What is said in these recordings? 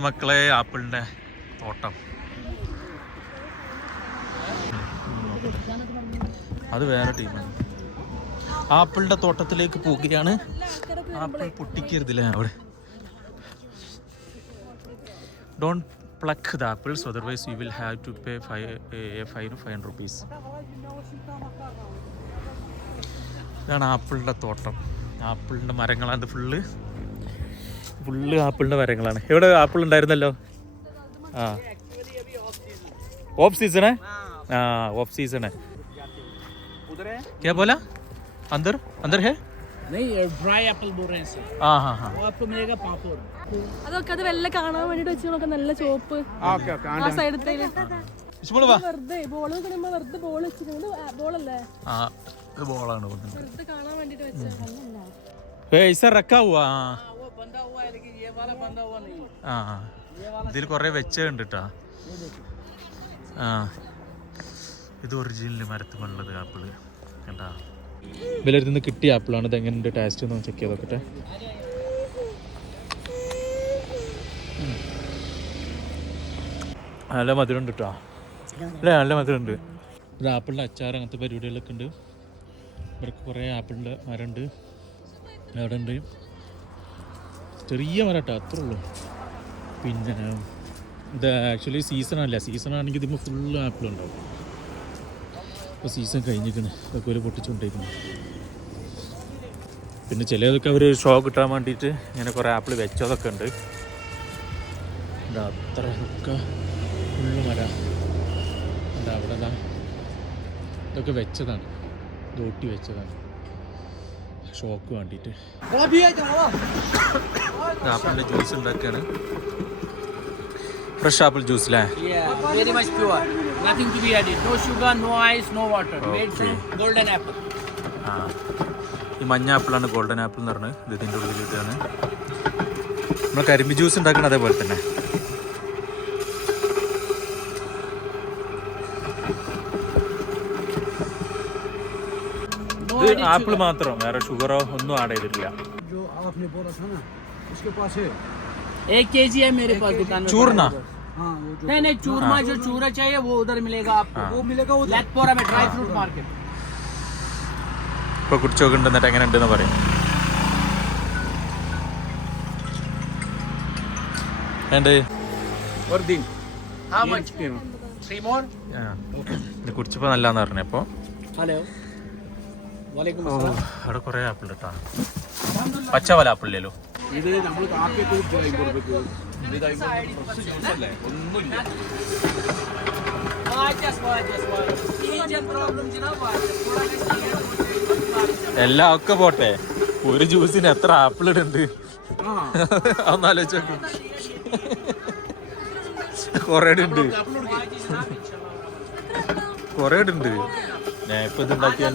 മക്കളെ ആപ്പിളിന്റെ തോട്ടം. അത് വേറെ ടീമാണ്. ആപ്പിളിന്റെ തോട്ടത്തിലേക്ക് പോകുകയാണ്. ആപ്പിൾ പൊട്ടിക്കരുതില്ലേ അവിടെ? Don't pluck the apples otherwise you will have to pay five five five hundred rupees ഇതാണ് ആപ്പിളിന്റെ തോട്ടം. ആപ്പിളിന്റെ മരങ്ങളാണ് ഫുള്ള് ഫുള്ള് ആപ്പിളിൻ്റെ മരങ്ങളാണ് എവിടെ ആപ്പിൾ ഉണ്ടായിരുന്നല്ലോ ആ ഓഫ് സീസൺ है हाँ ऑफ सीजन है क्या बोला अंदर अंदर है नहीं ड्राई एप्पल बोल रहे हैं सर हाँ हाँ हाँ वो आपको मिलेगा पापड़ അതൊക്കെ അത് വെള്ള കാണാൻ വേണ്ടിട്ട് വെച്ച് നോക്കാം നല്ല ചോപ്പ് ആ സൈഡത്തേല് ഇഷ്മോള് വാ വെറുതെ ബോൾ കളിയുമ്പോ വെറുതെ ബോൾ വെച്ചിട്ടുണ്ട് ബോളല്ലേ ആ ഇത് ബോളാണ് വെറുതെ കാണാൻ വേണ്ടിട്ട് വെച്ച ആ ഇതിൽ കുറെ വെച്ച കണ്ടിട്ടാ ആ. ഇത് ഒറിജിനൽ മരത്തുമുള്ളത് ആപ്പിൾ. കണ്ടാ? ഇവരടുത്ത് നിന്ന് കിട്ടിയ ആപ്പിളാണ്. ഇത് എങ്ങനെയുണ്ട് ടേസ്റ്റ് ഒന്ന് ചെക്ക് ചെയ്ത് നോക്കട്ടെ. നല്ല മധുരം ഉണ്ട് കേട്ടോ അല്ലേ? നല്ല മധുരം ഉണ്ട് ഇവിടെ ആപ്പിളിന്റെ അച്ചാർ അങ്ങനത്തെ പരിപാടികളൊക്കെ ഉണ്ട്. ഇവർക്ക് കുറേ ആപ്പിളിന്റെ മരമുണ്ട്. അവിടെ ഉണ്ട്. ചെറിയ മരട്ട അത്രേ ഉള്ളൂ പിന്നെ ഇത് ആക്ച്വലി സീസൺ അല്ല. സീസൺ ആണെങ്കിൽ ഇതിപ്പോൾ ഫുൾ ആപ്പിൾ ഉണ്ടാവും. ഇപ്പോൾ സീസൺ കഴിഞ്ഞിരിക്കുന്നു. ഇതൊക്കെ ഒരു പൊട്ടിച്ചുകൊണ്ടിരിക്കുന്നു. പിന്നെ ചിലതൊക്കെ അവർ ഷോ കിട്ടാൻ വേണ്ടിയിട്ട് ഇങ്ങനെ കുറേ ആപ്പിൾ വെച്ചതൊക്കെ ഉണ്ട്. അത്രയൊക്കെ അത്ര ഒക്കെ ഫുള്ള് മര അവിടെ ഇതൊക്കെ വെച്ചതാണ്. ദോട്ടി വെച്ചതാണ്. ഷോക്ക് വേണ്ടിയിട്ട് ആപ്പിളിന്റെ ജ്യൂസ് ഉണ്ടാക്കുകയാണ് ഫ്രഷ് ആപ്പിൾ ജ്യൂസ് അല്ലേ to be added. No sugar, no ice, no water. Made Okay. from golden ആ. ഈ മഞ്ഞ ആപ്പിളാണ് ഗോൾഡൻ ആപ്പിൾ എന്ന് പറഞ്ഞത്. ഇത് ഇതിന്റെ ഉള്ളിലിട്ടാണ്. നമ്മൾ കരിമ്പ് ജ്യൂസ് ഉണ്ടാക്കുന്നത് അതേപോലെ തന്നെ. ഇത് added ആപ്പിൾ sugar. മാത്രം വേറെ ഷുഗറോ ഒന്നും ആഡ് ചെയ്തിട്ടില്ല जो आपने बोला था ना उसके पास है एक के जी है मेरे पास दुकान में चूरना हाँ वो जो नहीं नहीं चूरमा जो चूरा चाहिए वो उधर मिलेगा आपको हाँ। वो मिलेगा उधर लेथपोरा में ड्राई फ्रूट मार्केट ഇപ്പോൾ കുടിച്ചു നോക്കുന്നുണ്ട് എന്നിട്ട് എങ്ങനെ ഉണ്ടെന്ന് പറയും ഉണ്ട് और दिन How much? അവിടെ കുറേ ആപ്പിൾ കേട്ടോ പച്ച വല ആപ്പിളില്ലല്ലോ ഇത് നമ്മൾ കാപ്പിയൊക്കെ എല്ലാം ഒക്കെ പോട്ടെ. ഒരു ജ്യൂസിന് എത്ര ആപ്പിൾ ഇടണ്ട് ഒന്നാലോചിച്ചു കൊറേ ഉണ്ട് കൊറേ ഉണ്ട് ഞാൻ ഇപ്പൊ ഇത് ഉണ്ടാക്കിയാൽ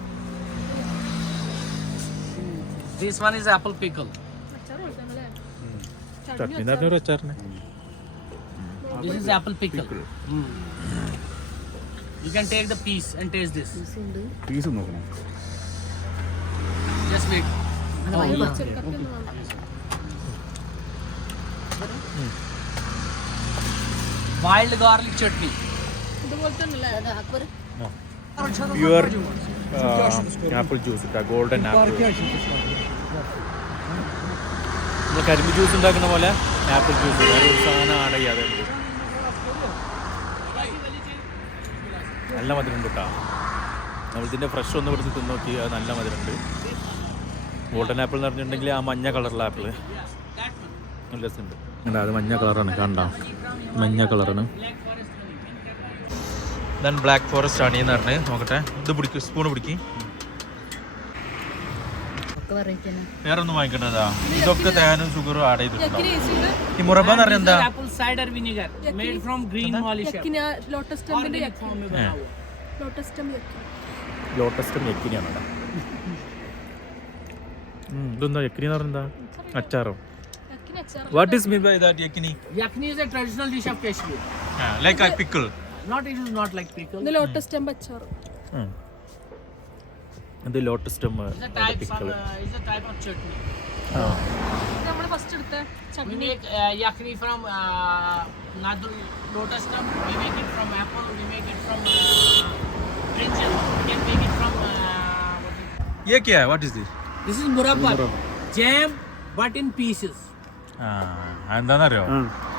This one is apple pickle. Chutney എന്ന് പറഞ്ഞൊരു അച്ചാറിന് This is apple pickle. You can take the piece and taste this. Piece നോക്കണം Just wait. Wild garlic chutney. ഇതുപോലെ തന്നെ pure apple juice the golden apple നമ്മൾ കരിമ്പ് ജ്യൂസ് ഉണ്ടാക്കുന്ന പോലെ ആപ്പിൾ ജ്യൂസ് ഒരു സാധനം ആഡ് ചെയ്യാതെ. നല്ല മധുരമുണ്ട് കേട്ടോ നമ്മൾ ഇതിന്റെ ഫ്രഷ് ഒന്ന് കൊടുത്ത് തിന്ന് നോക്കി അത് നല്ല മധുരമുണ്ട്. ഗോൾഡൻ ആപ്പിൾ എന്ന് പറഞ്ഞിട്ടുണ്ടെങ്കിൽ ആ മഞ്ഞ കളറുള്ള ആപ്പിൾ നല്ല രസമുണ്ട്. അല്ല അത് മഞ്ഞ കളറാണ് കണ്ട? മഞ്ഞ കളറാണ് ദെൻ ബ്ലാക്ക് ഫോറസ്റ്റ് ആണ് എന്ന് പറഞ്ഞ് നോക്കട്ടെ. ഇത് പിടിക്കും സ്പൂൺ പിടിക്കും. വേറൊന്നും ഒന്നും ഇതൊക്കെ തേനും ഷുഗറും ആഡ് ചെയ്തിട്ടുണ്ടാവും ഈ മുറബ എന്ന് പറയുന്നത് apple cider from green lotus lotus temp lotus അച്ചാറോ What is mean by that yakni? Yakni is a traditional dish of Kashmir. Yeah, like a pickle. Not it is not like pickle. The lotus temp achar. Mm. ഇത് lotus stem It's a type some, uh, it's a type of chutney. നമ്മൾ first എടുത്ത We chutney make uh, yakni from uh, nadul lotus stem. We make it from apple. We make it from uh, brinjal. We can make it from. Uh, what is- ये क्या है what is this this is murabba. Jam, but in pieces. ആ എന്താണെന്നറിയോ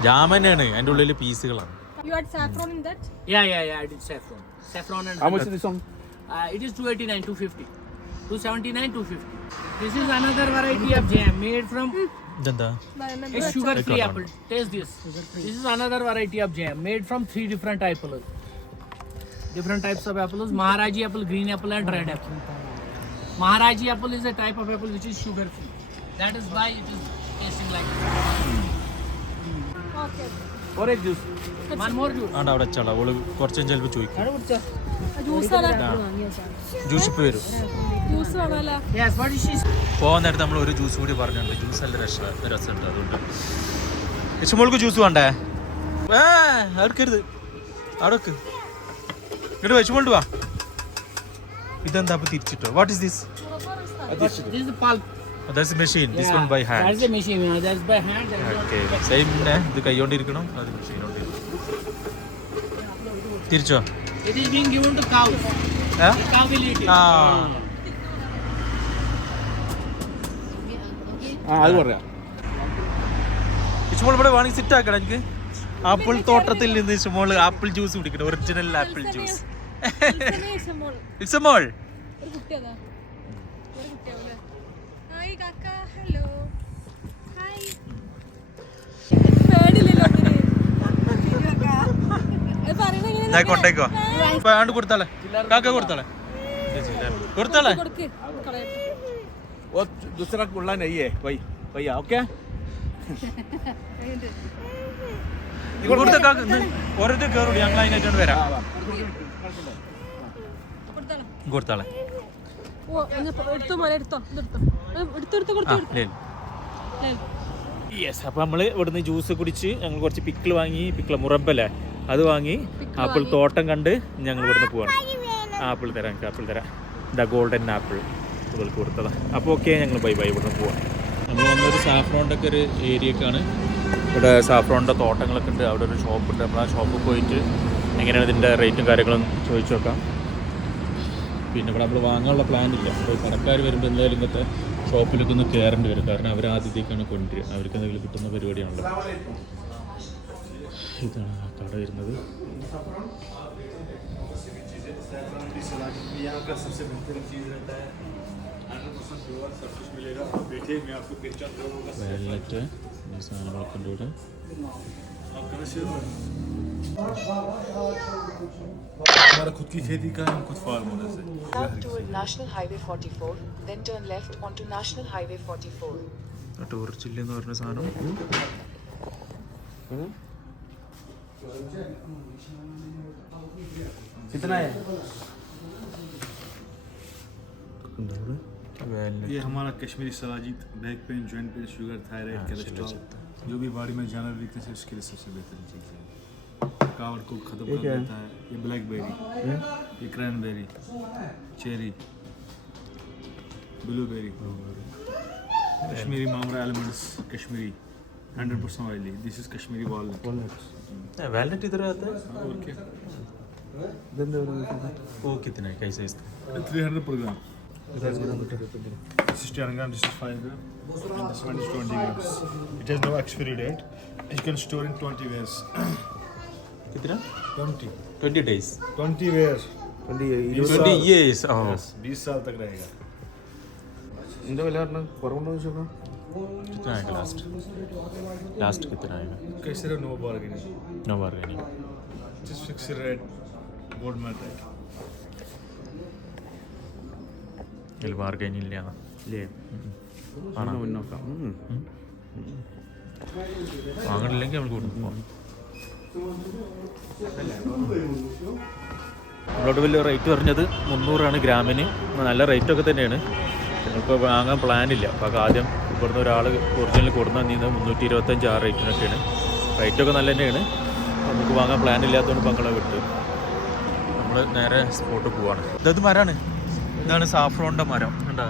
jam തന്നെയാണ് അതിൻ്റെ ഉള്ളിൽ പീസുകളാണ് you add saffron in that Yeah, yeah, yeah. I did saffron. Saffron and How much honey. is this one? Uh, it is 289 250 279 250 this is another variety of jam made from Danda. Sugar free apple. Taste this. This is another variety of jam made from three different apples. Different types of apples hmm. Maharaji apple, green apple, and red apple. Maharaji apple is a type of apple which is sugar free. That is why it is tasting like. Okay. അവിടെ വെച്ചാളാ. അവൾ കുറച്ച് ചിലപ്പോൾ ചോദിക്കും. Juice ഇപ്പം വരും? പോകാൻ നേരത്ത് നമ്മൾ ഒരു ജ്യൂസ് കൂടി പറഞ്ഞിട്ടുണ്ട്. ജ്യൂസ് നല്ല രസ രസമുണ്ട് അതുകൊണ്ട്. ഇഷ്ടമോൾക്ക് ജ്യൂസ് വേണ്ടേ? ഏ എടുക്കരുത് അവിടെ വെക്ക്. ഇങ്ങോട്ട് വെച്ചുകൊണ്ട് വാ. ഇതെന്താ അപ്പൊ തിരിച്ചിട്ടോ? What is this This is the pulp. That's machine this one by That's hand the machine. yeah, That's by hand. That is okay ഇത് കൈകൊണ്ടിരിക്കണം. അത് മെഷീനോണ്ട് തിരിച്ചോ? It is being given to cows. ഏ? The cow will eat it. ആ. ആ അത് പറയാം. ഇഷ്ടമോൾ ഇവിടെ വേണമെങ്കിൽ സിറ്റ് ആക്കണം എനിക്ക്. ആപ്പിൾ തോട്ടത്തിൽ നിന്ന് ഇഷ്ടമോൾ ആപ്പിൾ ജ്യൂസ് കുടിക്കണം. ഒറിജിനൽ ആപ്പിൾ ജ്യൂസ് ഇഷ്ടമോൾ ഇഷ്ടമോൾ ഒരു കുട്ടി അതാ ഒരു കുട്ടിയാവൂലേ ഹായ് കാക്ക ഹലോ ഹായ് പേടില്ലല്ലോ അതിന് അത് പറയണ ഞാൻ കൊണ്ടേക്കോ ആണ്ട് കൊടുത്താളെ? കാക്ക കൊടുത്താളെ? കൊടുത്താളെ? യെസ് അപ്പം നമ്മൾ ഇവിടുന്ന് ജ്യൂസ് കുടിച്ച് ഞങ്ങൾ കുറച്ച് പിക്കിൾ വാങ്ങി പിക്കിൾ മുറമ്പല്ലേ? അത് വാങ്ങി ആപ്പിൾ തോട്ടം കണ്ട് ഞങ്ങൾ ഇവിടുന്ന് പോവാണ്. ആപ്പിൾ തരാം ആപ്പിൾ തരാം. ദ ഗോൾഡൻ ആപ്പിൾ ഇവൾക്ക് കൊടുത്തതാണ് അപ്പോൾ ഓക്കെ ഞങ്ങൾ ബൈ ബൈ ഇവിടുന്ന് പോവാം. നമ്മൾ വന്നൊരു സാഫ്രോണിന്റെ ഒക്കെ ഒരു ഏരിയക്കാണ് ഇവിടെ സാഫ്രോണിന്റെ തോട്ടങ്ങളൊക്കെ ഉണ്ട് അവിടെ ഒരു ഷോപ്പ് ഉണ്ട്. നമ്മൾ ആ ഷോപ്പിൽ പോയിട്ട് എങ്ങനെയാണ് ഇതിന്റെ റേറ്റും കാര്യങ്ങളും ചോദിച്ചു നോക്കാം. പിന്നെ ഇവിടെ നമ്മൾ വാങ്ങാനുള്ള പ്ലാൻ ഇല്ല. അപ്പോൾ കടക്കാർ വരുമ്പോൾ എന്തായാലും ഇങ്ങനത്തെ ഷോപ്പിലൊക്കെ ഒന്ന് കയറേണ്ടി വരും. കാരണം അവർ ആദ്യത്തേക്കാണ് കൊണ്ടുവരിക. അവർക്ക് എന്തെങ്കിലും കിട്ടുന്ന പരിപാടിയാണല്ലോ. ഇതാണ് ആ കട വരുന്നത് വാലറ്റ് ഈ സാധനങ്ങളൊക്കെ ഉണ്ട് ഇവിടെ हमारा खुद की खेती का है हम खुद फार्म होने से South toward National Highway 44, then turn left onto National Highway 44. Tourist chilli എന്ന് പറഞ്ഞ സാധനം कितना है। ये हमारा Kashmiri shilajit back pain joint pain sugar thyroid cholesterol जो भी बॉडी में जानवर वीकनेस है उसके लिए सबसे बेहतरीन चीज़ है। थकावट को ख़त्म कर देता है। ये ब्लैकबेरी ये? Cranberry cherry blueberry Kashmiri mamra elements Kashmiri hundred percent oily this is Kashmiri walnut wallet इधर आता है और क्या गंदे वो कितना है कैसे इसका 300 पर ग्राम This is 10 grams, this is 5 grams, and this one is 20 grams. It has no expiry date. You can store in 20 ways. कितना? 20. 20 days. 20 ways. 20 years. 20 years. Oh. 20 साल तक रहेगा. इंदौर लार ना परवनो जो ना कितना आएगा लास्ट लास्ट कितना आएगा कैसे रहे no bargaining no bargaining just fix rate gold mat rate ഇതിൽ ബാർഗൈൻ ഇല്ല ഇല്ലേ ആണോ നോക്കാം ഉം. വാങ്ങണില്ലെങ്കിൽ നമ്മൾ കൊടുക്കും നമ്മളോട് വലിയ റേറ്റ് പറഞ്ഞത് മുന്നൂറാണ് ഗ്രാമിന് നല്ല റേറ്റൊക്കെ തന്നെയാണ് ഞങ്ങൾക്ക് വാങ്ങാൻ പ്ലാനില്ല അപ്പോൾ ആദ്യം ഇവിടുന്ന് ഒരാൾ ഒറിജിനൽ കൊടുന്നു തന്നിരുന്നത് മുന്നൂറ്റി ഇരുപത്തഞ്ച് ആ റേറ്റിനൊക്കെയാണ് റേറ്റൊക്കെ നല്ല തന്നെയാണ്. നമുക്ക് വാങ്ങാൻ പ്ലാൻ ഇല്ലാത്തതുകൊണ്ട് പങ്കളെ വിട്ട്. നമ്മൾ നേരെ സ്പോട്ട് പോവാണ്. ഇതത് മരമാണ് ഇതാണ് സാഫ്രോണിന്റെ മരം. ഉണ്ടാ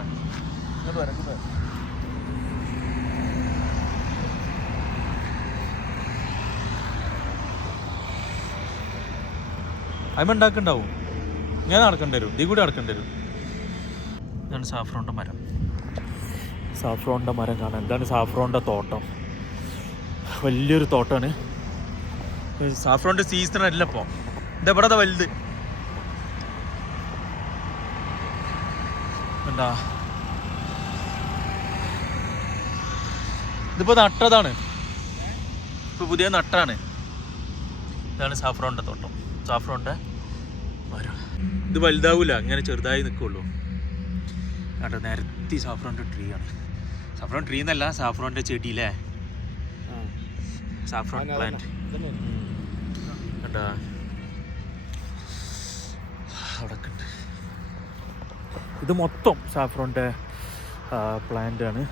അമ്മ ഉണ്ടാക്കുന്നുണ്ടാവും ഞാൻ നടക്കേണ്ടി വരും. കൂടി നടക്കേണ്ടി വരും. ഇതാണ് സാഫ്രോണിന്റെ മരം? സാഫ്രോണിന്റെ മരം കാണാൻ. എന്താണ് സാഫ്രോണിന്റെ തോട്ടം? വലിയൊരു തോട്ടമാണ് സാഫ്രോണിന്റെ സീസൺ അല്ല ഇപ്പോൾ ഇതെവിടെ വലുത്? എന്താ? ഇതിപ്പോൾ നട്ടതാണ്. ഇപ്പോൾ പുതിയ നട്ടാണ്. ഇതാണ് സാഫ്രോണിന്റെ തോട്ടം. സാഫ്രോണിന്റെ മരം. ഇത് വലുതാവൂല അങ്ങനെ ചെറുതായി നിൽക്കുള്ളൂ കേട്ടോ നിരത്തി സാഫ്രോന്റെ ട്രീ ആണ്. സാഫ്രോൺ ട്രീ എന്നല്ല സാഫ്രോന്റെ ചെടിയില്ലേ? സാഫ്രോൺ പ്ലാന്റ് കണ്ടോ? അവിടെ ഉണ്ട്. ഇത് മൊത്തം സാഫ്രോന്റെ പ്ലാന്റ് ആണ്.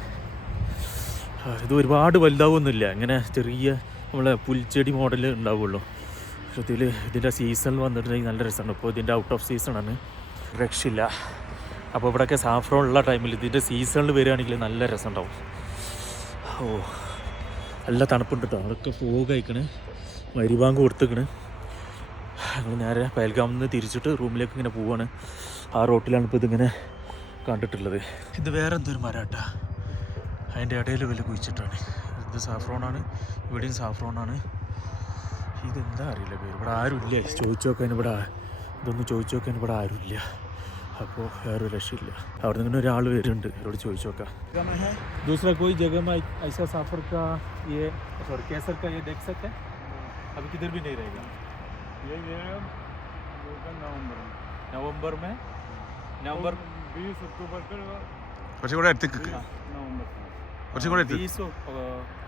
ഇത് ഒരുപാട് വലുതാവൊന്നുമില്ല. ഇങ്ങനെ ചെറിയ നമ്മളെ പുൽച്ചെടി മോഡൽ ഉണ്ടാവുള്ളൂ. പക്ഷെ ഇതിൽ ഇതിന്റെ സീസൺ വന്നിട്ടുണ്ടെങ്കിൽ നല്ല രസമാണ്. ഇപ്പോൾ ഇതിന്റെ ഔട്ട് ഓഫ് സീസണാണ് രക്ഷയില്ല. അപ്പോൾ ഇവിടെയൊക്കെ സാഫ്രോൺ ഉള്ള ടൈമിൽ ഇതിന്റെ സീസണിൽ വരികയാണെങ്കിൽ നല്ല രസം ഉണ്ടാവും ഓ നല്ല തണുപ്പുണ്ട് കേട്ടോ അവിടെയൊക്കെ ഫോഗ് അയക്കണ് മരിബാങ്ക് കൊടുത്തേക്കണ് ഞങ്ങൾ നേരെ പയൽഗാമിൽ നിന്ന് തിരിച്ചിട്ട് റൂമിലേക്ക് ഇങ്ങനെ പോവാണ്. ആ റോട്ടിലാണ് ഇപ്പോൾ ഇതിങ്ങനെ കണ്ടിട്ടുള്ളത്. ഇത് വേറെ എന്തൊരു മരാട്ടാ അതിന്റെ ഇടയിൽ വില കുഴിച്ചിട്ടാണ്. ഇത് സാഫ്രോണാണ് ഇവിടെയും സാഫ്രോണാണ് ഇതെന്താ അറിയില്ല പേര്. ഇവിടെ ആരുമില്ല. ചോദിച്ചു നോക്കാൻ ഇവിടെ ഇതൊന്ന് ചോദിച്ചു നോക്കാൻ ഇവിടെ ആരുമില്ല. അപ്പോൾ വേറെ രക്ഷയില്ല. അവിടെ നിന്ന് ഒരാൾ വരുന്നുണ്ട്. അവരോട് ചോദിച്ചു നോക്കാം ദൂസറ കോയി ജഗമായി ഐസ സാഫർ കാ സോറി കേസർ കാ യേ ദേഖ് സക്തെ അബി നവംബർ. നവംബർ മേ? നവംബർ? 20 20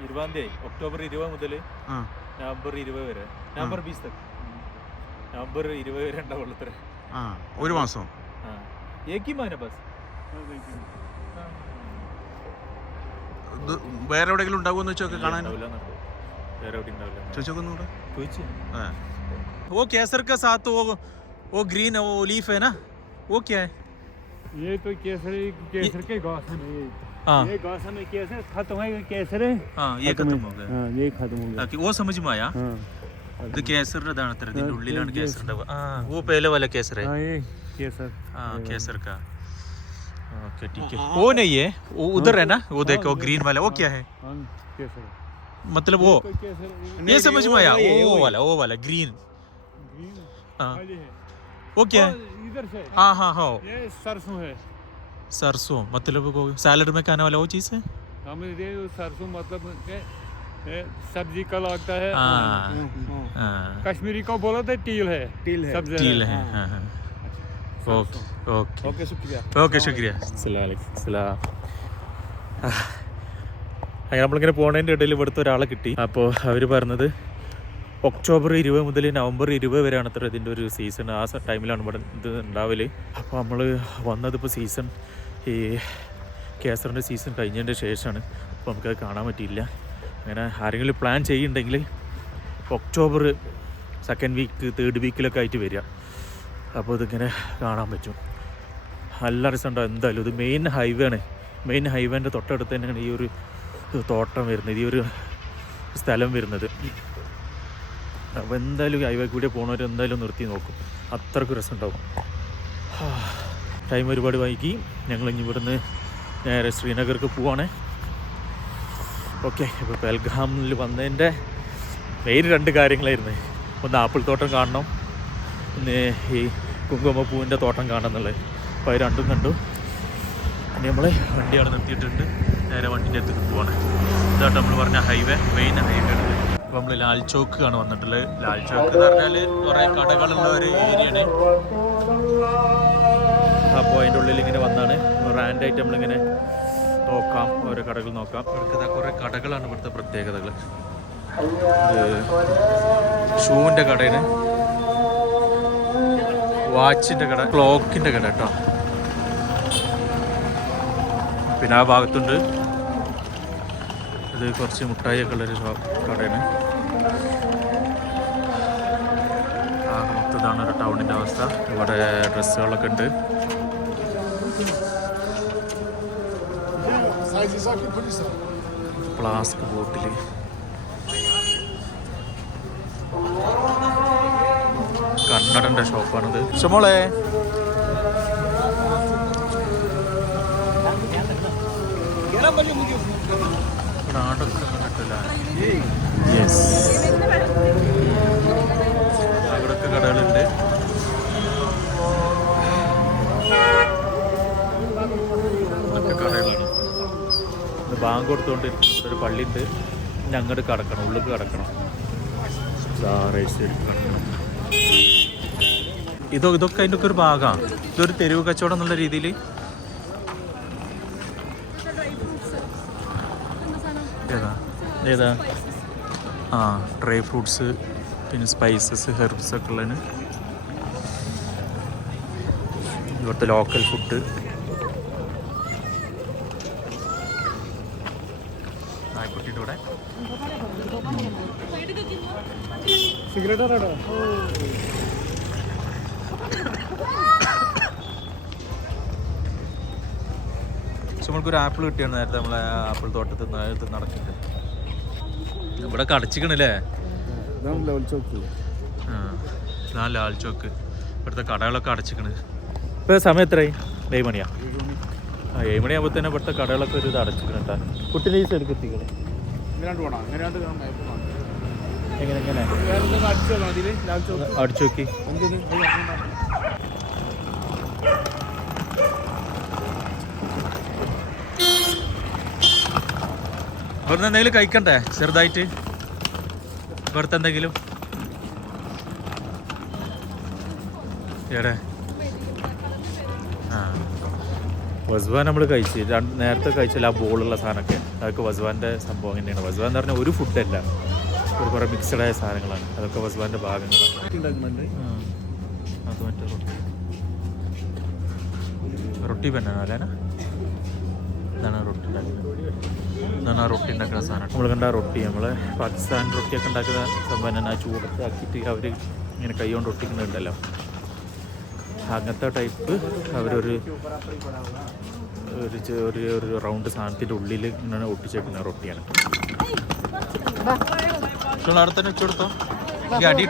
ഇരുപതാം തീയതി ഒക്ടോബർ 20 മുതൽ നവംബർ 20 വരെ. നവംബർ 20 തക്ക്. നവംബർ 20 വരെ ഉണ്ടാവുള്ളത്ര ഒരു മാസം. ആ ഏകി മാന ബസ് ഇത് വേറെ എവിടെയെങ്കിലും ഉണ്ടാവുമെന്ന് വെച്ചൊക്കെ കാണാൻ ഉണ്ടാവില്ല എന്നുണ്ട്. വേറെ എവിടെ ഉണ്ടാവില്ല ചോദിച്ചോക്കൊന്നുകൂടെ ചോദിച്ചു ആ वो केसर का साथ वो वो ग्रीन वो लीफ है ना वो क्या है ये तो केसर केसर के घास है ये हाँ ये घास में केसर खत्म है ये केसर है हाँ ये खत्म हो गया हाँ ये खत्म हो गया ഓക്കെ ഓ സമജ് മായ हाँ ഇത് കേസറിന്റെ ഇതാണ് അത്ര ഇതിന്റെ ഉള്ളിലാണ് കേസർ ഉണ്ടാവുക ആ ഓ പേലെ വാല കേസർ है हाँ ये केसर। हाँ केसर का। ओके ठीक है। वो नहीं है वो उधर है ना वो देखो ग्रीन वाला वो क्या है? हाँ केसर मतलब वो ये समझ में आया वो वाला वो वाला ग्रीन। ग्रीन? हाँ। वो क्या है इधर से? हाँ हाँ हाँ। सरसों है। सरसों मतलब वो सैलड में खाने वाला वो चीज़ है? सरसों मतलब सब्ज़ी का लगता है। हाँ। हाँ। हाँ। कश्मीरी को बोला था टील है। टील है। सब्ज़ी टील है। ഓക്കെ ശുക്രിയ. അങ്ങനെ നമ്മളിങ്ങനെ പോണതിന്റെ ഇടയിൽ ഇവിടുത്തെ ഒരാളെ കിട്ടി. അപ്പോൾ അവർ പറഞ്ഞത് ഒക്ടോബർ ഇരുപത് മുതൽ നവംബർ ഇരുപത് വരെയാണ് അത്ര ഇതിന്റെ ഒരു സീസൺ ആ ടൈമിലാണ് ഇവിടെ ഇത് ഉണ്ടാവൽ. അപ്പോൾ നമ്മൾ വന്നതിപ്പോൾ സീസൺ ഈ കേസറിന്റെ സീസൺ കഴിഞ്ഞതിന്റെ ശേഷമാണ്. അപ്പോൾ നമുക്കത് കാണാൻ പറ്റിയില്ല. അങ്ങനെ ആരെങ്കിലും പ്ലാൻ ചെയ്യുന്നുണ്ടെങ്കിൽ ഒക്ടോബർ സെക്കൻഡ് വീക്ക് തേർഡ് വീക്കിലൊക്കെ ആയിട്ട് വരിക. അപ്പോൾ ഇതിങ്ങനെ കാണാൻ പറ്റും. നല്ല രസമുണ്ടാവും എന്തായാലും ഇത് മെയിൻ ഹൈവേ ആണ്. മെയിൻ ഹൈവേന്റെ തൊട്ടടുത്ത് തന്നെയാണ് ഈ ഒരു തോട്ടം വരുന്നത്. ഈ ഒരു സ്ഥലം വരുന്നത്. അപ്പോൾ എന്തായാലും ഹൈവേ കൂടെ പോണവർ എന്തായാലും നിർത്തി നോക്കും. അത്രയ്ക്ക് രസമുണ്ടാവും. ടൈം ഒരുപാട് വൈകി. ഞങ്ങൾ ഇനി ഇവിടുന്ന് നേരെ ശ്രീനഗർക്ക് പോവാണേ. ഓക്കെ ഇപ്പോൾ പെൽഗാമിൽ വന്നതിന്റെ മെയിൻ രണ്ട് കാര്യങ്ങളായിരുന്നു. ഒന്ന് ആപ്പിൾ തോട്ടം കാണണം. ഈ കുങ്കുമപ്പൂവിന്റെ തോട്ടം കാണുന്നുള്ളത്. അപ്പോൾ അത് രണ്ടും കണ്ടു. ഇനി നമ്മൾ വണ്ടി അവിടെ നിർത്തിയിട്ടുണ്ട്. നേരെ വണ്ടിന്റെ അടുത്ത് പോവാണ്. ഇതായിട്ട് നമ്മൾ പറഞ്ഞ ഹൈവേ മെയിൻ ഹൈവേ ആണ് അപ്പോൾ നമ്മൾ ലാൽ ചോക്ക് ആണ് വന്നിട്ടുള്ളത്. ലാൽ ചോക്ക് എന്ന് പറഞ്ഞാൽ കുറേ കടകളുള്ള ഒരു ഏരിയയാണ് അപ്പോൾ അതിന്റെ ഉള്ളിൽ ഇങ്ങനെ വന്നാണ്. റാൻഡായിട്ട് നമ്മളിങ്ങനെ നോക്കാം. ഓരോ കടകൾ നോക്കാം. ഇവിടുത്തെ കുറേ കടകളാണ് ഇവിടുത്തെ പ്രത്യേകതകൾ ഷൂവിന്റെ കടയാണ്. വാച്ചിന്റെ കട ക്ലോക്കിന്റെ കട കേട്ടോ. പിന്നെ ആ ഭാഗത്തുണ്ട്. ഇത് കുറച്ച് മുട്ടായിയൊക്കെ ഉള്ളൊരു ഷോപ്പ് കടയാണ്. ആകെ മൊത്തതാണ് ഒരു ടൗണിന്റെ അവസ്ഥ. ഇവിടെ ഡ്രസ്സുകളൊക്കെ ഉണ്ട്. പ്ലാസ്ക് ബോട്ടിൽ കണ്ണടന്റെ ഷോപ്പാണിത്. ഷമോളെ നാടൊക്കെ യെസ് അവിടെയൊക്കെ കടകളുണ്ട്. ഇതൊക്കെ കടകളാണ് ഇത് ബാങ്ക് കൊടുത്തുകൊണ്ട് ഒരു പള്ളിയുണ്ട്. ഇനി അങ്ങോട്ട് കടക്കണം ഉള്ളിൽ കടക്കണം. സാറേ ശരി. കടക്കണം ഇതോ ഇതൊക്കെ അതിന്റെ ഒക്കെ ഒരു ഭാഗമാണ്. ഇതൊരു തെരുവ് കച്ചവടം എന്നുള്ള രീതിയിൽ. ഏതാ? ഏതാ? ആ ഡ്രൈ ഫ്രൂട്ട്സ് പിന്നെ സ്പൈസസ് ഹെർബ്സ് ഒക്കെ ഉള്ളതിന്. ഇവിടുത്തെ ലോക്കൽ ഫുഡ്. നായ്ക്കുട്ടിയുടെ കൂടെ. പക്ഷെ നമ്മൾക്കൊരു ആപ്പിൾ കിട്ടിയാണ് നേരത്തെ നമ്മളെ ആപ്പിൾ തോട്ടത്തിൽ നിന്ന് നടക്കുന്നത് ഇവിടെ കടച്ചിക്കണല്ലേ? ആ ലാൽ ചോക്ക്. ഇവിടുത്തെ കടകളൊക്കെ അടച്ചിക്കണ്. ഇപ്പൊ സമയം എത്രയായി? ഏഴ് മണിയാ? ആ ഏഴ് മണിയാകുമ്പോൾ തന്നെ ഇവിടുത്തെ കടകളൊക്കെ ഒരു ഇത് അടച്ചിക്കണ കേട്ടോ. കുട്ടി ഈ സൈഡിൽ എത്തിക്കണേ. എങ്ങനെ എങ്ങനെ? അടിച്ചു? നോക്കി. ഇവിടുന്ന് എന്തെങ്കിലും കഴിക്കണ്ടേ? ചെറുതായിട്ട്. ഇവിടുത്തെ എന്തെങ്കിലും? എവിടെ? വസ്വാൻ നമ്മൾ കഴിച്ച്. രണ്ട് നേരത്തെ കഴിച്ചില്ല ആ ബോളുള്ള സാധനമൊക്കെ. അതൊക്കെ വസ്വാന്റെ സംഭവം അങ്ങനെയാണ് വസ്വാൻ എന്ന് പറഞ്ഞാൽ ഒരു ഫുഡല്ല ഒരു കുറേ മിക്സഡ് ആയ സാധനങ്ങളാണ്. അതൊക്കെ വസ്വാന്റെ ഭാഗങ്ങളാണ്. അത് മറ്റേ റൊട്ടി. റൊട്ടി പെണ്ണാണ് അല്ലേ റൊട്ടി. ഉണ്ടാക്കുന്നത് ഇതാണ് ആ റൊട്ടി ഉണ്ടാക്കുന്ന സാധനം നമ്മൾ കണ്ട ആ റൊട്ടി നമ്മൾ പാകിസ്ഥാൻ റൊട്ടിയൊക്കെ ഉണ്ടാക്കുന്ന സംഭവം തന്നെ ആ ചൂടത്ത് ആക്കിയിട്ട് അവർ ഇങ്ങനെ കൈ കൊണ്ട് ഒട്ടിക്കുന്നുണ്ടല്ലോ. അങ്ങനത്തെ ടൈപ്പ് അവരൊരു ഒരു ചെറിയ ഒരു ഒരു റൗണ്ട് സാധനത്തിന്റെ ഉള്ളിൽ ഇങ്ങനെ ഒട്ടിച്ചേക്കുന്ന റൊട്ടിയാണ്. അവിടെ തന്നെ കൊടുത്തോ? എനിക്ക്? അടി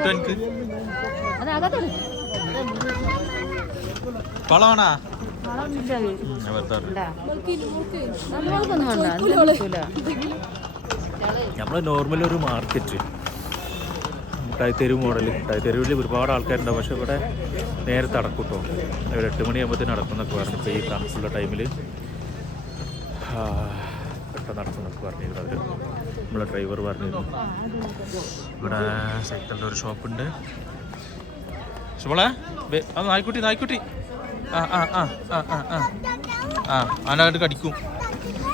നമ്മൾ നോർമൽ ഒരു മാർക്കറ്റ് മുട്ടായിത്തെരുവ് മോഡൽ മുട്ടായിത്തെരുവിൽ ഒരുപാട് ആൾക്കാരുണ്ടാവും. പക്ഷെ ഇവിടെ നേരത്തെ അടക്കും കേട്ടോ ഒരു എട്ട് മണിയാകുമ്പോഴത്തേനും അടക്കുന്നൊക്കെ പറഞ്ഞു. ഇപ്പോൾ ഈ തണുപ്പുള്ള ടൈമിൽ പെട്ടെന്ന് നടക്കുന്നൊക്കെ പറഞ്ഞിരുന്നു അവർ നമ്മളെ ഡ്രൈവർ പറഞ്ഞിരുന്നു. ഇവിടെ സൈക്കിളിന്റെ ഒരു ഷോപ്പുണ്ട് ഷോളെ നായ്ക്കുട്ടി നായ്ക്കുട്ടി. ആ ആ ആ ആ ആ ആ. ആ അതിനകത്ത് കടിക്കും.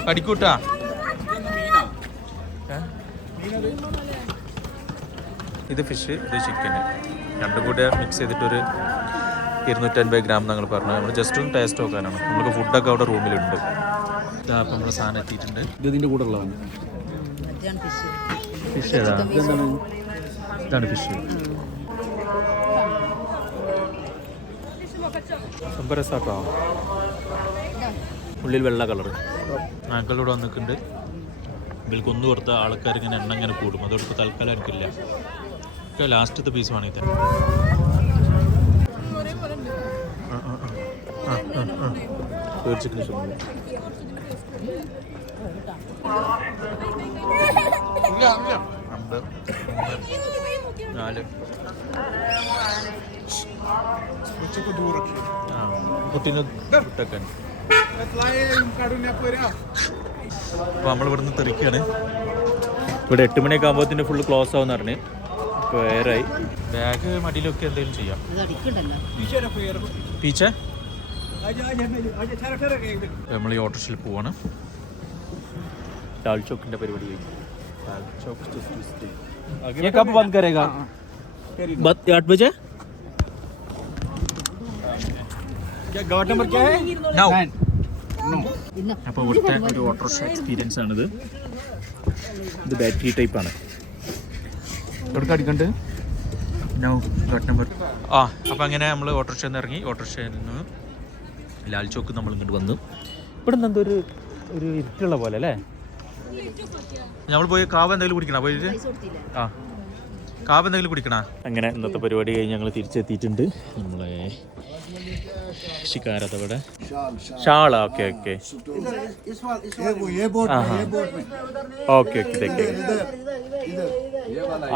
കടിക്കൂട്ടാ? ഇത് ഫിഷ് ഇത് ചിക്കൻ രണ്ടും കൂടെ മിക്സ് ചെയ്തിട്ടൊരു ഇരുന്നൂറ്റൻപത് ഗ്രാം ഞങ്ങൾ പറഞ്ഞു. നമ്മൾ ജസ്റ്റ് ഒന്ന് ടേസ്റ്റ് നോക്കാനാണ്. നമുക്ക് ഫുഡൊക്കെ അവിടെ റൂമിലുണ്ട് അപ്പം നമ്മുടെ സാധനം എത്തിയിട്ടുണ്ട്. ഇത് ഇതിന്റെ കൂടെ ഉള്ളതാണ് ഫിഷ് ഏതാണ് ഇതാണ് ഫിഷ് സംഭവം ഉള്ളിൽ വെള്ള കളർ. ആക്കളിലൂടെ വന്നിട്ടുണ്ട്. ഇതിൽ കൊന്നു കൊടുത്ത ആൾക്കാർ ഇങ്ങനെ എണ്ണ ഇങ്ങനെ കൂടും. അതോടൊപ്പം തൽക്കാലം എനിക്കില്ല ഒക്കെ ലാസ്റ്റത്തെ പീസ് വേണം ഇത്. തീർച്ചയായിട്ടും കുറച്ചൊക്കെ ദൂരൊക്കെ കുട്ടീനെ വിട്ടേക്കാൻ അപ്പോൾ നമ്മളിവിടുന്ന് തെറിക്കുകയാണ് ഇവിടെ എട്ട് മണിയൊക്കെ ആകുമ്പോഴത്തിന് ഫുള്ള് ക്ലോസ് ആവുമെന്ന് പറഞ്ഞു. ഇപ്പോൾ ബാഗ് മടിയിലൊക്കെ എന്തെങ്കിലും ചെയ്യാം. പീച്ച നമ്മൾ ഈ ഓട്ടോസിൽ പോവാണ്. ലാൽ ചോക്കിന്റെ പരിപാടി കഴിഞ്ഞു. ലാൽ ചോക്ക് ബന്ദ് കരേഗാ ബത്ത് ബജേ ഗാർഡ് നമ്പർ അപ്പോൾ ഇവിടുത്തെ ഒരു ഓട്ടോറിക്ഷ എക്സ്പീരിയൻസ് ആണിത്. ഇത് ബാറ്ററി ടൈപ്പാണ് എവിടെ അടിക്കണ്ട്? ആ അപ്പം അങ്ങനെ നമ്മൾ ഓട്ടോറിക്ഷയിൽ നിന്ന് ഇറങ്ങി. ഓട്ടോറിക്ഷയിൽ നിന്ന് ലാൽ ചോക്ക് നമ്മൾ ഇങ്ങോട്ട് വന്നു. ഇവിടെ നിന്ന് എന്തോ ഒരു ഒരു ഇരുട്ടുള്ള പോലെ അല്ലേ? നമ്മൾ പോയി കാവ് എന്തെങ്കിലും കുടിക്കണം. അപ്പോൾ ആ. കാവ് കുടിക്കണ? അങ്ങനെ ഇന്നത്തെ പരിപാടി കഴിഞ്ഞ് ഞങ്ങൾ തിരിച്ചെത്തിയിട്ടുണ്ട്. നമ്മളെ ഷിക്കാരത ഇവിടെ ഷാളാ okay okay. Okay okay okay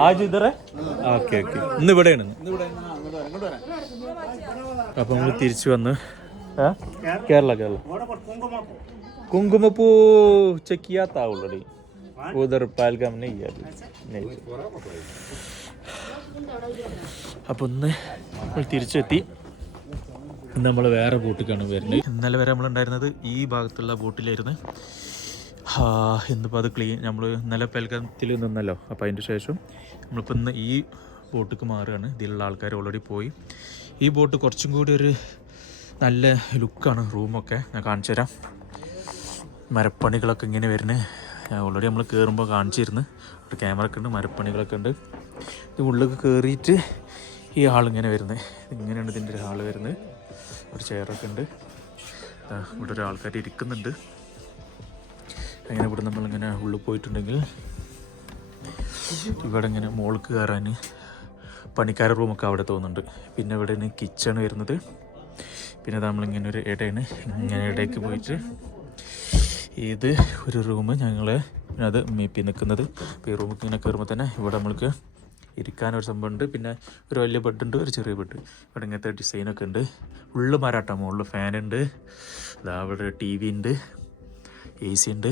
ആജ് ഇതറേ? Okay okay. ഇന്ന് ഇവിടെയാണ് അപ്പൊ നമ്മൾ തിരിച്ചു വന്ന്? കേരള കേരള. കുങ്കുമപ്പൂ ചെക്ക് ഉദർ പാൽഗാം അപ്പൊ ഒന്ന് നമ്മൾ തിരിച്ചെത്തി. നമ്മൾ വേറെ ബോട്ടിക്കാണ് വരുന്നത്. ഇന്നലെ വരെ നമ്മളുണ്ടായിരുന്നത് ഈ ഭാഗത്തുള്ള ബോട്ടിലായിരുന്നു. ആ, ഇന്നിപ്പോൾ അത് ക്ലീൻ നമ്മൾ ഇന്നലെ പെൽഗത്തിൽ നിന്നല്ലോ. അപ്പോൾ അതിന്റെ ശേഷം നമ്മളിപ്പോൾ ഇന്ന് ഈ ബോട്ടിക്ക് മാറുകയാണ്. ഇതിലുള്ള ആൾക്കാർ ഓൾറെഡി പോയി. ഈ ബോട്ട് കുറച്ചും കൂടി ഒരു നല്ല ലുക്കാണ് റൂമൊക്കെ ഞാൻ കാണിച്ചു തരാം മരപ്പണികളൊക്കെ ഇങ്ങനെ വരുന്നത്. ഓൾറെഡി നമ്മൾ കയറുമ്പോൾ കാണിച്ചിരുന്നു. ഒരു ക്യാമറ ഒക്കെ ഉണ്ട് മരപ്പണികളൊക്കെ ഉണ്ട്. ഇത് ഉള്ളിൽ കയറിയിട്ട് ഈ ഹാളിങ്ങനെ വരുന്നത് ഇങ്ങനെയാണ് ഇതിന്റെ ഒരു ആൾ വരുന്നത്. ഒരു ചെയറൊക്കെ ഉണ്ട്. ഇവിടെ ഒരു ആൾക്കാർ ഇരിക്കുന്നുണ്ട്. അങ്ങനെ ഇവിടെ നമ്മളിങ്ങനെ ഉള്ളിൽ പോയിട്ടുണ്ടെങ്കിൽ ഇവിടെ ഇങ്ങനെ മോൾക്ക് കയറാൻ പണിക്കാര റൂമൊക്കെ അവിടെ തോന്നുന്നുണ്ട്. പിന്നെ ഇവിടെ കിച്ചൺ വരുന്നത്. പിന്നെ നമ്മളിങ്ങനെ ഒരു ഇടയാണ്. ഇങ്ങനെ ഇടയ്ക്ക് പോയിട്ട് ഇത് ഒരു റൂം ഞങ്ങൾ അത് മീപ്പി നിൽക്കുന്നത് ഈ റൂമിൽ ഇങ്ങനെ കയറുമ്പോൾ തന്നെ ഇവിടെ നമ്മൾക്ക് ഇരിക്കാനൊരു സംഭവമുണ്ട്. പിന്നെ ഒരു വലിയ ബെഡുണ്ട് ഒരു ചെറിയ ബെഡ് ഇവിടെ ഇങ്ങനത്തെ ഡിസൈനൊക്കെ ഉണ്ട്. ഉള്ളു മാറാട്ടം മുകളിൽ ഫാനുണ്ട് ഇതാ അവിടെ ടി വി ഉണ്ട്. എ സി ഉണ്ട്.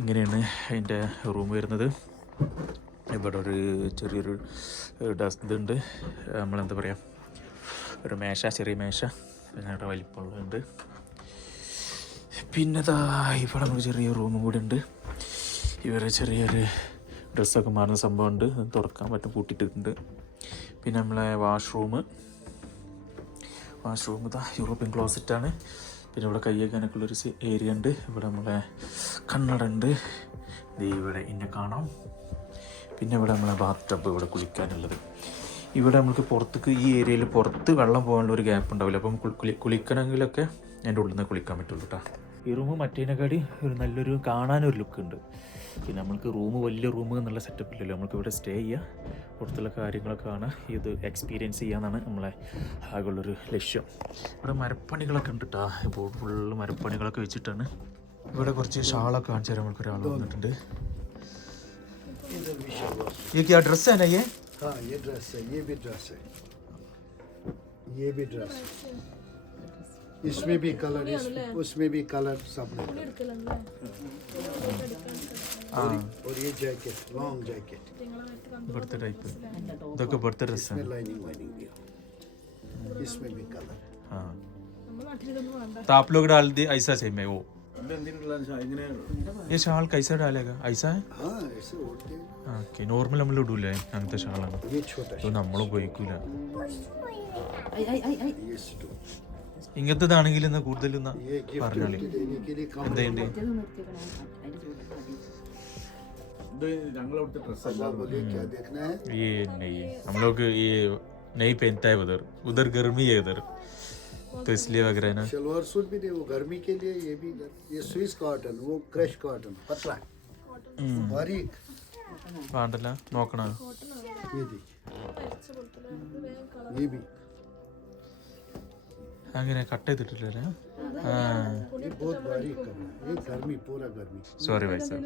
ഇങ്ങനെയാണ് അതിന്റെ റൂം വരുന്നത്. ഇവിടെ ഒരു ചെറിയൊരു ഡസ്റ്റ് ഇതുണ്ട് നമ്മളെന്താ പറയുക ഒരു മേശ ചെറിയ മേശ. പിന്നെ ഇവിടെ വലിപ്പമുള്ളതുണ്ട് പിന്നെ ഇവിടെ നമുക്ക് ചെറിയ റൂമും കൂടി ഉണ്ട് ഇവരെ ചെറിയൊരു ഡ്രസ്സൊക്കെ മാറുന്ന സംഭവമുണ്ട്. തുറക്കാൻ പറ്റും കൂട്ടിയിട്ടിട്ടുണ്ട് പിന്നെ നമ്മളെ വാഷ്റൂം വാഷ്റൂം ഇതാ യൂറോപ്യൻ ക്ലോസറ്റാണ് പിന്നെ ഇവിടെ കൈ ഉള്ളൊരു ഏരിയ ഉണ്ട്. ഇവിടെ നമ്മളെ കണ്ണട ഉണ്ട്. ദേ ഇവിടെ ഇന്നെ കാണാം. പിന്നെ ഇവിടെ നമ്മളെ ബാത്ത് ടബ് ഇവിടെ കുളിക്കാനുള്ളത്. ഇവിടെ നമുക്ക് പുറത്തേക്ക് ഈ ഏരിയയിൽ പുറത്ത് വെള്ളം പോകാനുള്ള ഒരു ഗ്യാപ്പ് ഉണ്ടാവില്ല. അപ്പം കുളി കുളിക്കണമെങ്കിലൊക്കെ എന്റെ ഉള്ളിൽ നിന്ന് കുളിക്കാൻ പറ്റുള്ളൂ കേട്ടോ ഈ റൂം മറ്റേതിനെക്കാടി ഒരു നല്ലൊരു കാണാനൊരു ലുക്ക് ഉണ്ട്. പിന്നെ നമ്മൾക്ക് റൂം വലിയ റൂം എന്നുള്ള സെറ്റപ്പില്ലല്ലോ നമുക്ക് ഇവിടെ സ്റ്റേ ചെയ്യാം. പുറത്തുള്ള കാര്യങ്ങളൊക്കെ ആണ് ഇത് എക്സ്പീരിയൻസ് ചെയ്യാന്നാണ് നമ്മളെ ആകെയുള്ളൊരു ലക്ഷ്യം. ഇവിടെ മരപ്പണികളൊക്കെ ഉണ്ട് കേട്ടോ ഇപ്പോൾ ഫുള്ള് മരപ്പണികളൊക്കെ വെച്ചിട്ടാണ്. ഇവിടെ കുറച്ച് ഷാളൊക്കെ കാണിച്ചു തരാൻ നമ്മൾക്ക് ഒരാൾ വന്നിട്ടുണ്ട്. ഈ ഡ്രസ്സ് എന്നാ हाँ ये ड्रेस है ये भी ड्रेस है। ये भी ड्रेस है। इसमें भी कलर इस, उसमें भी कलर सब हाँ। और ये जैकेट लॉन्ग जैकेट बढ़ते टाइप देखो बढ़ते रस है। लाइनिंग वाइनिंग भी इसमें भी कलर हाँ। तो आप लोग डाल दे ऐसा सही मैं वो। ये शाल कैसा डालेगा ऐसा है हाँ ऐसे होते हैं ഓക്കെ നോർമൽ നമ്മൾ ഇടൂലേ അങ്ങനത്തെ ഷാളാണ് ये छोटा ഇത് നമ്മൾ ഉപയോഗിക്കൂല ये स्टो ഇങ്ങനത്തേതാണെങ്കിൽ ഇന്ന് കൂടുതൽ ഇന്ന് ये गिफ्ट പറഞ്ഞോളി देने के लिए कम എന്തുണ്ട് ഇത് ഞങ്ങളവിടുത്തെ ഡ്രസ്സല്ല बोले क्या देखना है ये नहीं हम लोग ये नहीं पहनता है उधर उधर गर्मी है उधर तो इसलिए वगैरह ना शलवार सूट भी दे वो गर्मी के लिए ये भी गर- ये स्विस कॉटन वो क्रश कॉटन पतला बारीक വേണ്ടല്ല നോക്കണോ ये देखिए ये भी അങ്ങനെ കട്ട് ചെയ്തിട്ടില്ലല്ലേ ആ ये बहुत बारीक करना ये गर्मी पूरा गर्मी സോറി भाई साहब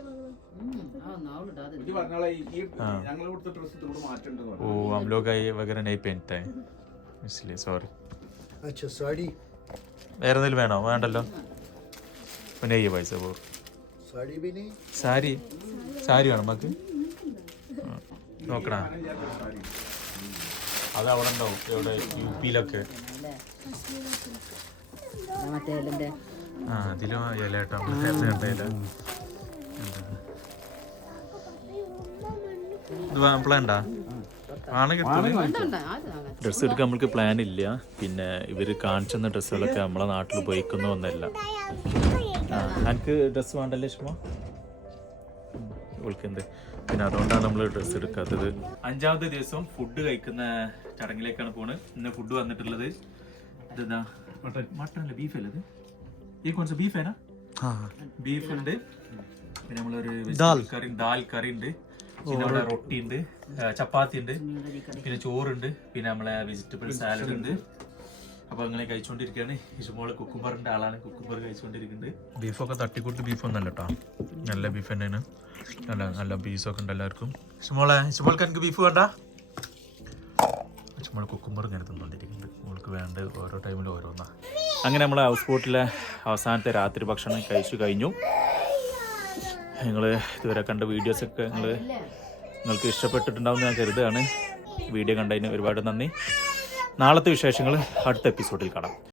ഇത് പറഞ്ഞാളെ ഈ ഞങ്ങളിവിടുത്തെ ഡ്രസ്സ് ഇവിടെ മാറ്റേണ്ടത് वो हम लोग ये वगैरह नहीं पहनते हैं इसलिए सॉरी अच्छा साड़ी വേറെ എന്തെങ്കിലും വേണോ? വേണ്ടല്ലോ. പിന്നെ ഈ പൈസ പോകും സാരി സാരി. വേണം മക്ക് നോക്കണ. അത് അവിടെ ഉണ്ടാവും എവിടെ യു പിയിലൊക്കെ. ആ അതിലും ഇല കേട്ടോ ഇല. ഇത് വാപ്പിള ഉണ്ടോ ഡ്രസ്സ് എടുക്കാൻ നമ്മൾക്ക് പ്ലാൻ ഇല്ല. പിന്നെ ഇവർ കാണിച്ചെന്ന ഡ്രസ്സുകളൊക്കെ നമ്മളെ നാട്ടിൽ ഉപയോഗിക്കുന്ന ഒന്നല്ല. എനിക്ക് ഡ്രസ്സ് വേണ്ടല്ലേ ഇഷ്ടമോ വിളിക്കുന്നത് പിന്നെ അതുകൊണ്ടാണ് നമ്മൾ ഡ്രസ്സ് എടുക്കാത്തത്. അഞ്ചാമത്തെ ദിവസം ഫുഡ് കഴിക്കുന്ന ചടങ്ങിലേക്കാണ് പോണ്. ഇന്ന് ഫുഡ് വന്നിട്ടുള്ളത് ഇതെന്താ? മട്ടൻ മട്ടൻ അല്ല? ബീഫ് അല്ലേ ഈ കുറച്ച് ബീഫ് ഏനാ ബീഫ് ഉണ്ട്. പിന്നെ നമ്മളൊരു ദാൽ കറി ദാൽ കറി ഉണ്ട്. പിന്നെ നമ്മളെ റൊട്ടി ഉണ്ട് ചപ്പാത്തി ഉണ്ട് പിന്നെ ചോറുണ്ട് പിന്നെ നമ്മളെ വെജിറ്റബിൾ സാലഡ് ഉണ്ട്. അപ്പൊ അങ്ങനെ കഴിച്ചുകൊണ്ടിരിക്കുകയാണ് ഇഷ്ടംപോലെ കുക്കുംബറിന്റെ ആളാണ് കുക്കുംബർ കഴിച്ചുകൊണ്ടിരിക്കുന്നുണ്ട് ബീഫൊക്കെ തട്ടിക്കൂട്ട് ബീഫ് ഒന്നല്ല കേട്ടോ നല്ല ബീഫ് തന്നെയാണ്. നല്ല നല്ല പീസൊക്കെ ഉണ്ട് എല്ലാവർക്കും. ഇഷ്ടമോളെ ഇഷ്ടമോൾക്ക് എനിക്ക് ബീഫ് വേണ്ട. ഇഷ്ടംപോലെ കുക്കുംബർ ഇങ്ങനെ തിന്നുകൊണ്ടിരിക്കുന്നുണ്ട് മോൾക്ക് വേണ്ട ഓരോ ടൈമിലും ഓരോന്നാ. അങ്ങനെ നമ്മൾ ഹൗസ് ബോട്ടിലെ അവസാനത്തെ രാത്രി ഭക്ഷണം കഴിച്ചു കഴിഞ്ഞു. നിങ്ങൾ ഇതുവരെ കണ്ട വീഡിയോസൊക്കെ നിങ്ങൾ നിങ്ങൾക്ക് ഇഷ്ടപ്പെട്ടിട്ടുണ്ടാവും ഞാൻ കരുതുകയാണ്. വീഡിയോ കണ്ടതിന് ഒരുപാട് നന്ദി. നാളത്തെ വിശേഷങ്ങൾ അടുത്ത എപ്പിസോഡിൽ കാണാം.